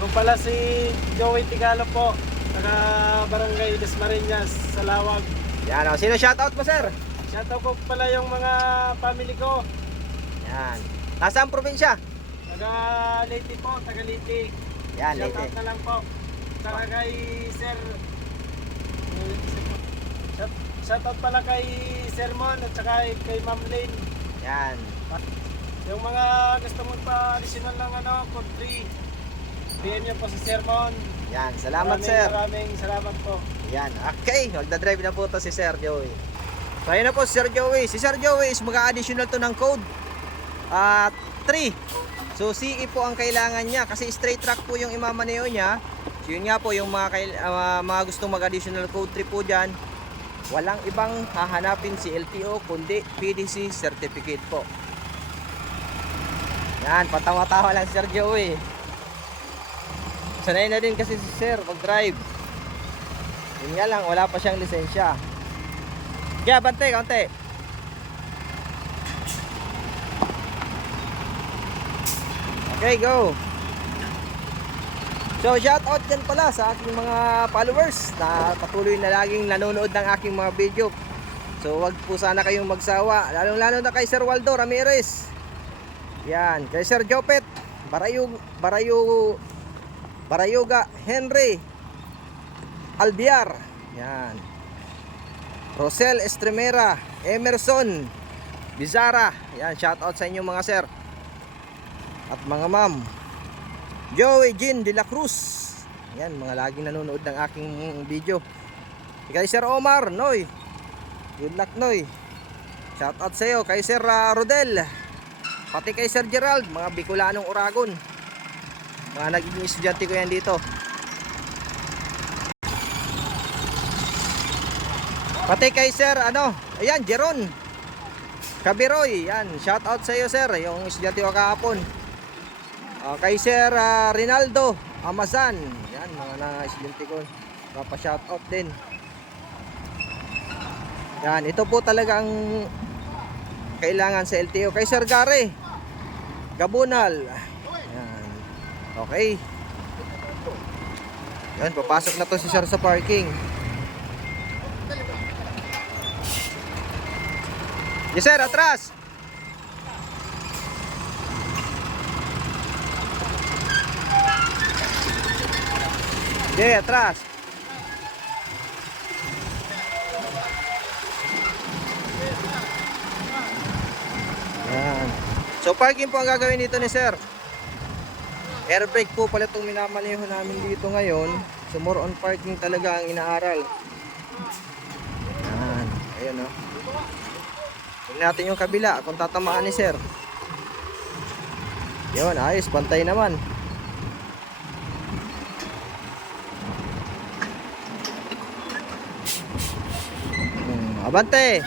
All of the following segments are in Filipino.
Yung pala si Joey Tigalo po, taga Barangay Dasmariñas, sa Lawag. Yan o. Sino shoutout mo, sir? Shoutout ko pala yung mga family ko. Yan. Nasaan probinsya? Taga Leyte po, taga Leyte. Yan, Shoutout Leyte. na lang po. Saka kay Sir. Shoutout pala kay Sir Mon at saka kay Ma'am Lane. Yan. Yung mga gusto mo pa additional ng code 3, PM nyo po sa Sir Mon. Yan. Salamat, sir. Maraming salamat po. Yan. Okay. Magdadrive na po to si Sir Joey. So, ayun na po si Sir Joey. Si Sir Joey is mag-additional to ng code 3. So, CE po ang kailangan niya kasi straight track po yung imamaneo niya. So, yun nga po yung mga gustong mag-additional code 3 po dyan. Walang ibang hahanapin si LTO kundi PDC certificate po. Yan, patawa-tawa lang si Sir Joey. Sanay na din kasi si Sir mag-drive. Yun nga lang, wala pa siyang lisensya. Kaya bante, kaunti. Okay, go. So, shout out dyan pala sa aking mga followers na patuloy na laging nanonood ng aking mga video. So, wag po sana kayong magsawa. Lalong-lalo na kay Sir Waldo Ramirez. Yan, kay Sir Jopet Barayoga Henry Albiar. Yan. Rosel Estremera, Emerson Bizarra. Yan, shout out sa inyo mga sir. At mga ma'am. Joey Jean de la Cruz. Yan, mga laging nanonood ng aking video. Kay Sir Omar Noy. Good luck Noy. Shout out sa iyo kay Sir Rodel. Pati kay Sir Gerald, mga Bicolanong Oragon. Mga naging estudyante ko yan dito. Pati kay Sir ayan, Jeron Kabiroy. Yan, shout out sa iyo sir, yung estudyante ko kahapon. Kay Sir Rinaldo Amazan. Yan, mga na-estudyante ko. Papa-shout out din. Yan, ito po talaga ang kailangan sa LTO. Kay Sir Gary Gabunal. Yan. Okay. Yan, papasok na to si Sir sa parking. Yes sir, atras. Okay, atras. Yan. So parking po ang gagawin dito ni sir. Air brake po pala itong minamaneho namin dito ngayon. So more on parking talaga ang inaaral. Yan. Ayun o. Tignan natin yung kabila kung tatamaan ni sir. Yun, ayos, pantay naman. Abante.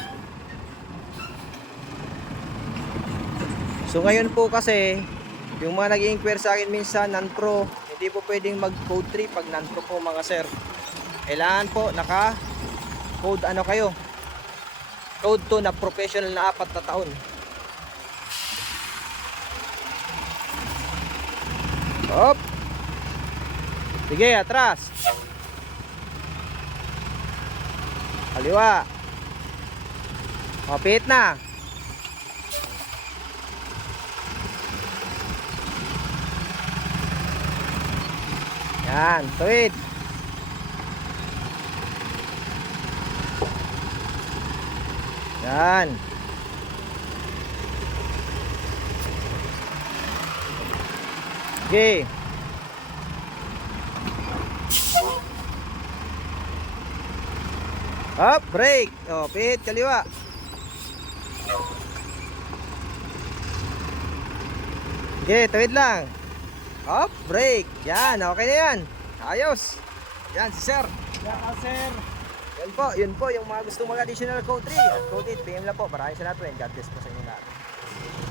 So ngayon po kasi yung mga nag-i-inquire sa akin minsan non-pro, hindi po pwedeng mag code 3 pag non-pro po mga sir. Kailangan po naka code kayo, code 2 na professional na 4 na taon. Hop. Sige, atras. Kaliwa. Mapit na. Yan, tuwid. Yan. Okay. Up, brake. Oh, pit, kaliwa. Okay, tuwid lang. Up, brake. Yan, okay na yan. Ayos. Yan, si sir. Yeah, sir. Yun po yung mga gusto mag-additional code 3 at code 8, PM lang po. Maraming salamat po and God bless po sa inyo lahat.